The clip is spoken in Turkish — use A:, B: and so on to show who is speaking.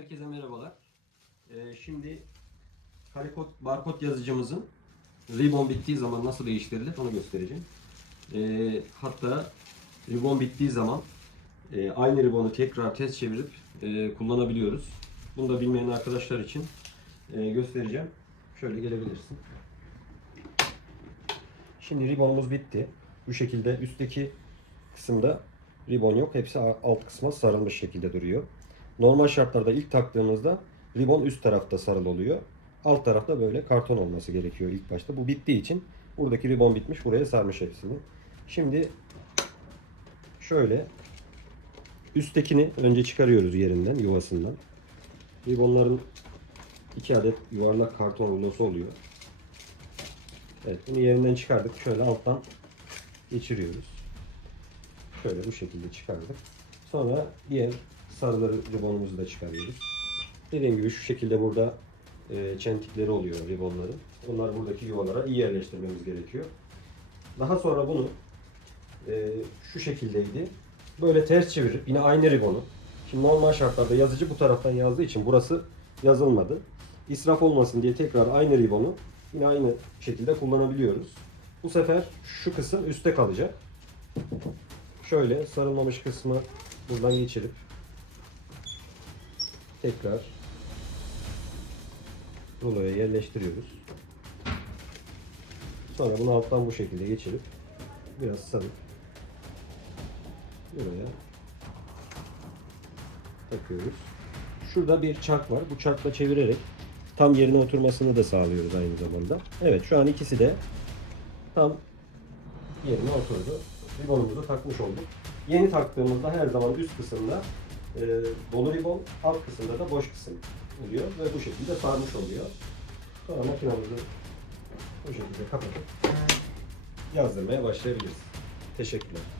A: herkese merhabalar. Ee, şimdi karekod, barkod yazıcımızın ribbon bittiği zaman nasıl değiştirilir onu göstereceğim. Ee, hatta ribbon bittiği zaman e, aynı ribbonu tekrar ters çevirip e, kullanabiliyoruz. Bunu da bilmeyen arkadaşlar için e, göstereceğim. Şöyle gelebilirsin. Şimdi ribbonumuz bitti. Bu şekilde üstteki kısımda ribbon yok. Hepsi alt kısma sarılmış şekilde duruyor. Normal şartlarda ilk taktığımızda ribbon üst tarafta sarılı oluyor. Alt tarafta böyle karton olması gerekiyor ilk başta. Bu bittiği için buradaki ribbon bitmiş. Buraya sarmış hepsini. Şimdi şöyle üsttekini önce çıkarıyoruz yerinden, yuvasından. Ribbonların iki adet yuvarlak karton rulosu oluyor. Evet bunu yerinden çıkardık. Şöyle alttan geçiriyoruz. Şöyle bu şekilde çıkardık. Sonra diğer sarıları ribonumuzu da çıkarıyoruz. Dediğim gibi şu şekilde burada e, çentikleri oluyor ribonların. Bunlar buradaki yuvalara iyi yerleştirmemiz gerekiyor. Daha sonra bunu e, şu şekildeydi. Böyle ters çevirip yine aynı ribonu. Şimdi normal şartlarda yazıcı bu taraftan yazdığı için burası yazılmadı. İsraf olmasın diye tekrar aynı ribonu yine aynı şekilde kullanabiliyoruz. Bu sefer şu kısım üstte kalacak. Şöyle sarılmamış kısmı buradan geçirip tekrar ruloya yerleştiriyoruz. Sonra bunu alttan bu şekilde geçirip biraz sarıp buraya takıyoruz. Şurada bir çark var. Bu çarkla çevirerek tam yerine oturmasını da sağlıyoruz aynı zamanda. Evet şu an ikisi de tam yerine oturdu. Ribonumuzu takmış olduk. Yeni taktığımızda her zaman üst kısımda e, dolu ribon, alt kısımda da boş kısım oluyor ve bu şekilde sarmış oluyor. Sonra makinamızı bu şekilde kapatıp yazdırmaya başlayabiliriz. Teşekkürler.